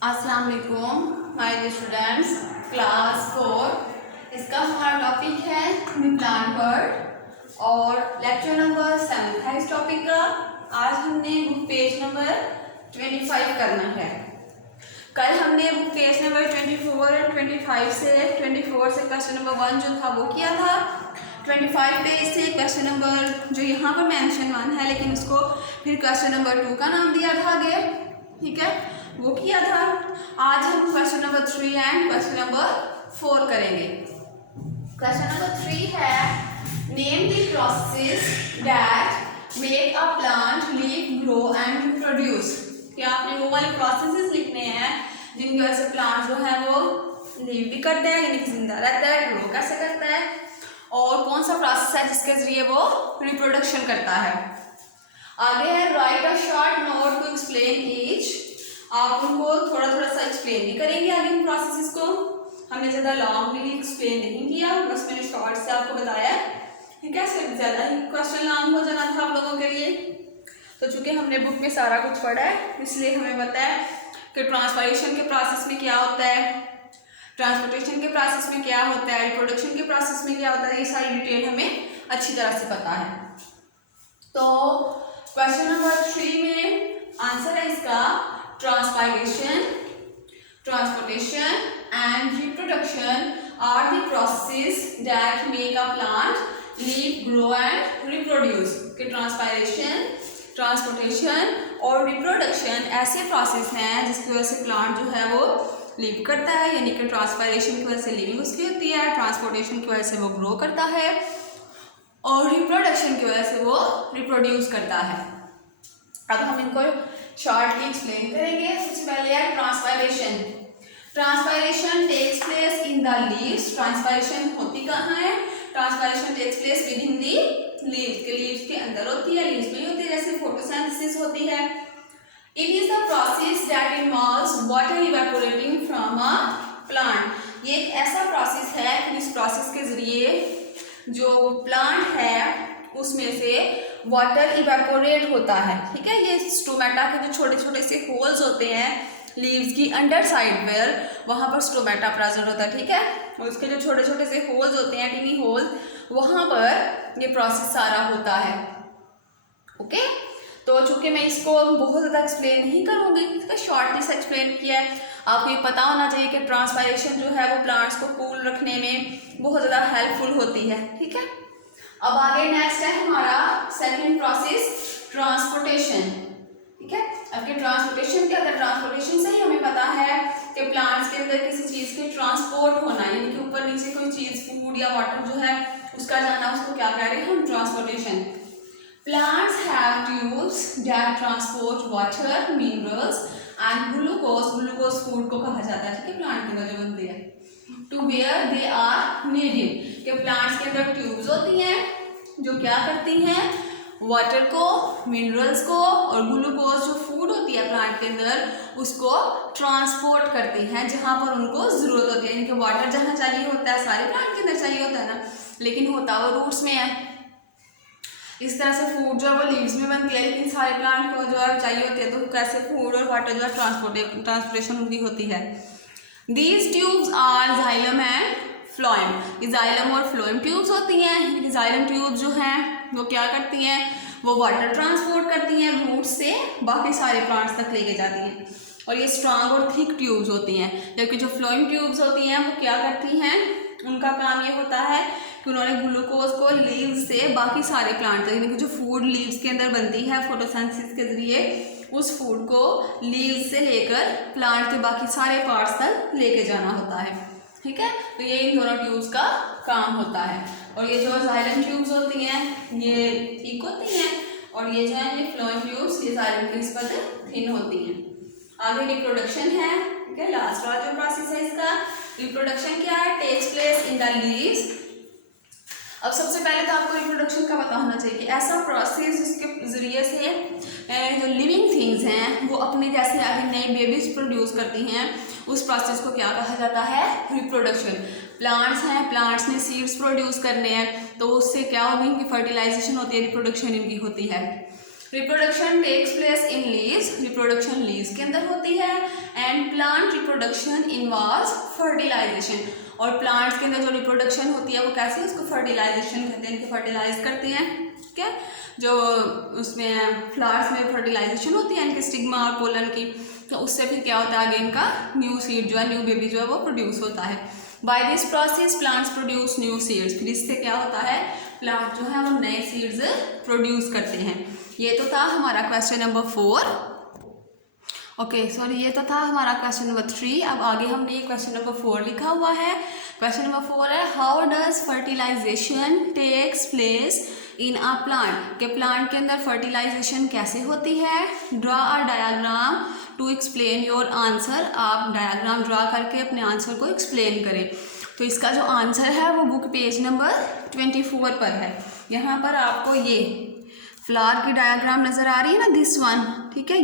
अस्सलाम वालेकुम my dear students, class 4। इसका हमारा टॉपिक है द प्लांट वर्ल्ड और लेक्चर नंबर 7 है इस टॉपिक का। आज हमने बुक पेज नंबर 25 करना है। कल हमने बुक पेज नंबर 24 और 25 से 24 से क्वेश्चन नंबर 1 जो था वो किया था। 25 पेज से क्वेश्चन नंबर जो यहाँ पर मेंशन 1 है, लेकिन उसको फिर क्वेश्चन नंबर 2 का नाम दिया था आगे, ठीक है, वो किया था। आज हम question number 3 and question number 4 करेंगे। क्वेश्चन नंबर 3 है name the process that make a plant leave grow and reproduce. कि आपने वो वाले प्रोसेसेस लिखने हैं जिनकी वजह से प्लांट जो है वो लीव भी करता है, यानी कि जिंदा रहता है, ग्रो कैसे करता है, और कौन सा प्रोसेस है जिसके जरिए वो रिप्रोडक्शन करता है। आगे है write a short note to explain each. आप उनको थोड़ा थोड़ा सा एक्सप्लेन भी करेंगे आगे इन प्रोसेसेस को। हमने ज़्यादा लॉन्ग भी एक्सप्लेन नहीं किया, बस मैंने शॉर्ट से आपको बताया, ठीक है। सिर्फ ज़्यादा ही क्वेश्चन लॉन्ग हो जाना था आप लोगों के लिए। तो चूंकि हमने बुक में सारा कुछ पढ़ा है, इसलिए हमें पता है कि ट्रांसफॉर्मेशन के प्रोसेस में क्या होता है, ट्रांसपोर्टेशन के प्रोसेस में क्या होता है, रिप्रोडक्शन के प्रोसेस में क्या होता है, ये सारी डिटेल हमें अच्छी तरह से पता है। तो क्वेश्चन नंबर 3 में आंसर है इसका transpiration, transportation and reproduction are the process that make a plant leave grow and reproduce. कि ट्रांसपायरेशन, ट्रांसपोर्टेशन और रिप्रोडक्शन ऐसे प्रोसेस हैं जिसकी वजह से प्लांट जो है वो लीव करता है, यानी कि ट्रांसपायरेशन की वजह से लिविंग उसकी होती है, ट्रांसपोर्टेशन की वजह से वो ग्रो करता है और रिप्रोडक्शन की वजह से वो रिप्रोड्यूस करता है। अब हम इनको शॉर्टली एक्सप्लेन करेंगे। सबसे पहले है transpiration. Transpiration takes place in the leaves. Transpiration होती कहाँ है? Transpiration takes place within the leaves. के लीव्स के अंदर होती है, लीव्स में होती है, जैसे फोटोसिंथेसिस होती है। It is the process that involves water evaporating from a plant. ये एक ऐसा प्रोसेस है कि इस प्रोसेस के जरिए जो प्लांट है उसमें से वाटर इवेपोरेट होता है, ठीक है। ये स्टोमेटा के जो छोटे छोटे से होल्स होते हैं लीव्स की अंडर साइड पर, वहाँ पर स्टोमेटा प्रेजेंट होता है, ठीक है। और उसके जो छोटे छोटे से होल्स होते हैं, टिनी होल्स, वहाँ पर ये प्रोसेस सारा होता है, ओके। तो चूंकि मैं इसको बहुत ज़्यादा एक्सप्लेन नहीं करूँगी, इसका शॉर्टली से एक्सप्लेन किया है। आपको ये पता होना चाहिए कि ट्रांसपायरेशन जो है वो प्लांट्स को कूल रखने में बहुत ज़्यादा हेल्पफुल होती है, ठीक है। अब आगे नेक्स्ट है हमारा सेकंड प्रोसेस ट्रांसपोर्टेशन, ठीक है। अब के ट्रांसपोर्टेशन क्या होता है? ट्रांसपोर्टेशन से ही हमें पता है कि प्लांट्स के अंदर किसी चीज़ के ट्रांसपोर्ट होना, यानी कि ऊपर नीचे कोई चीज़, फूड या वाटर जो है उसका जाना, उसको क्या कह रहे हैं हम? Transportation. Plants have tubes that transport water, minerals and glucose. Glucose food को कहा जाता है, ठीक है, प्लांट के अंदर जो बनती है। To where they are needed. कि प्लांट्स के अंदर ट्यूब्स होती हैं जो क्या करती हैं? वाटर को, मिनरल्स को और ग्लूकोज जो फूड होती है प्लांट के अंदर उसको ट्रांसपोर्ट करती हैं जहाँ पर उनको ज़रूरत होती है। यानी कि वाटर जहाँ चाहिए होता है सारे प्लांट के अंदर चाहिए होता है ना, लेकिन होता वो रूट्स में है। इस तरह से फूड जो है वो लीव्स में बनती है, लेकिन सारे प्लांट को जो है चाहिए होती है, तो कैसे फूड और वाटर जो है ट्रांसपोर्टेशन उनकी होती है। These tubes are xylem and phloem. ये जाइलम और फ्लोएम ट्यूब्स होती हैं। जाइलम ट्यूब्स जो हैं वो क्या करती हैं? वो वाटर ट्रांसपोर्ट करती हैं रूट से बाकी सारे प्लांट्स तक लेके जाती हैं, और ये स्ट्रांग और थिक ट्यूब्स होती हैं। जबकि जो फ्लोएम ट्यूब्स होती हैं वो क्या करती हैं? उनका काम ये होता है कि उन्होंने ग्लूकोज को लीव्स से बाकी सारे प्लांट तक, यानी कि जो फूड लीव्स के अंदर बनती है फोटोसिंथेसिस के जरिए, उस फूड को लीव्स से लेकर प्लांट के बाकी सारे पार्ट्स तक लेके जाना होता है, ठीक है। तो ये इन दोनों ट्यूब्स का काम होता है। और ये जो जाइलम ट्यूब्स होती हैं ये थिक होती हैं, और ये जो है ये फ्लोएम ट्यूब्स ये जाइलम की निस्बत थिन होती हैं। आगे रिप्रोडक्शन है, ठीक है, लास्ट वाला जो प्रोसेस है इसका। रिप्रोडक्शन क्या है? Takes place in the leaves. अब सबसे पहले तो आपको रिप्रोडक्शन का पता होना चाहिए कि ऐसा प्रोसेस जिसके ज़रिए से जो लिविंग थिंग्स हैं वो अपने जैसे आगे नए बेबीज प्रोड्यूस करती हैं, उस प्रोसेस को क्या कहा जाता है? रिप्रोडक्शन। प्लांट्स हैं, प्लांट्स ने सीड्स प्रोड्यूस करने हैं, तो उससे क्या होगी? इनकी फर्टिलाइजेशन होती है, रिप्रोडक्शन इनकी होती है। Reproduction takes place in leaves, reproduction leaves के अंदर होती है। And plant reproduction involves fertilization, और प्लांट्स के अंदर जो रिप्रोडक्शन होती है वो कैसे, उसको फर्टिलाइजेशन कहते हैं, इनको फर्टिलाइज करते हैं। ठीक है, जो उसमें फ्लावर्स में फर्टिलाइजेशन होती है इनके स्टिग्मा और पोलन की, तो उससे फिर क्या होता है आगे इनका न्यू सीड जो है, न्यू बेबी जो है वो प्रोड्यूस होता है। By this process plants produce new seeds, फिर इससे क्या होता है प्लांट जो है वो नए सीड्स प्रोड्यूस करते हैं। ये तो था हमारा क्वेश्चन नंबर 4, ओके सॉरी, ये तो था हमारा क्वेश्चन नंबर 3। अब आगे हमने ये क्वेश्चन नंबर 4 लिखा हुआ है। क्वेश्चन नंबर 4 है how does fertilization takes place in a plant, के प्लांट के अंदर फर्टिलाइजेशन कैसे होती है। Draw a diagram to explain your answer, आप डायग्राम ड्रॉ करके अपने आंसर को एक्सप्लेन करें। तो इसका जो आंसर है वो बुक पेज नंबर 24 पर है। यहाँ पर आपको ये फ्लावर की डायग्राम नज़र आ रही है ना, दिस वन, ठीक है,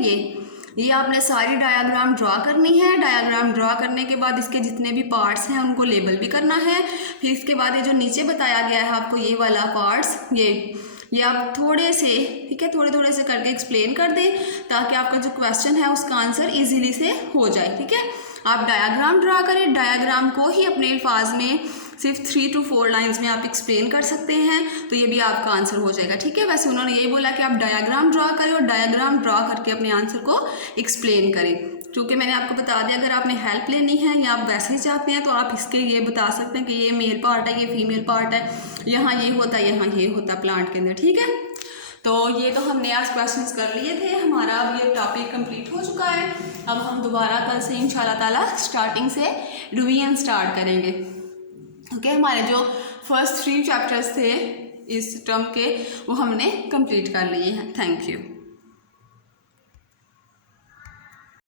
ये आपने सारी डायग्राम ड्रॉ करनी है। डायग्राम ड्रॉ करने के बाद इसके जितने भी पार्ट्स हैं उनको लेबल भी करना है। फिर इसके बाद ये जो नीचे बताया गया है आपको ये वाला पार्ट्स, ये आप थोड़े से, ठीक है, थोड़े थोड़े से करके एक्सप्लेन कर दें ताकि आपका जो क्वेश्चन है उसका आंसर इजीली से हो जाए। ठीक है, आप डायग्राम ड्रॉ करें, डायग्राम को ही अपने अल्फाज में सिर्फ 3 to 4 लाइन्स में आप एक्सप्लेन कर सकते हैं, तो ये भी आपका आंसर हो जाएगा। ठीक है, वैसे उन्होंने यही बोला कि आप डायग्राम ड्रॉ करें और डायग्राम ड्रॉ करके अपने आंसर को एक्सप्लेन करें। क्योंकि मैंने आपको बता दिया अगर आपने हेल्प लेनी है या आप वैसे ही चाहते हैं तो आप इसके ये बता सकते हैं कि ये मेल पार्ट है, ये फीमेल पार्ट है, यहाँ ये होता है, यहाँ ये होता है प्लांट के अंदर। ठीक है, तो ये तो हमने आज क्वेश्चंस कर लिए थे, हमारा अब ये टॉपिक कंप्लीट हो चुका है। अब हम दोबारा कल से इंशाल्लाह ताला स्टार्टिंग से रिवीजन स्टार्ट करेंगे। ओके, हमारे जो फर्स्ट 3 चैप्टर्स थे इस टर्म के वो हमने कंप्लीट कर लिए हैं। Thank you.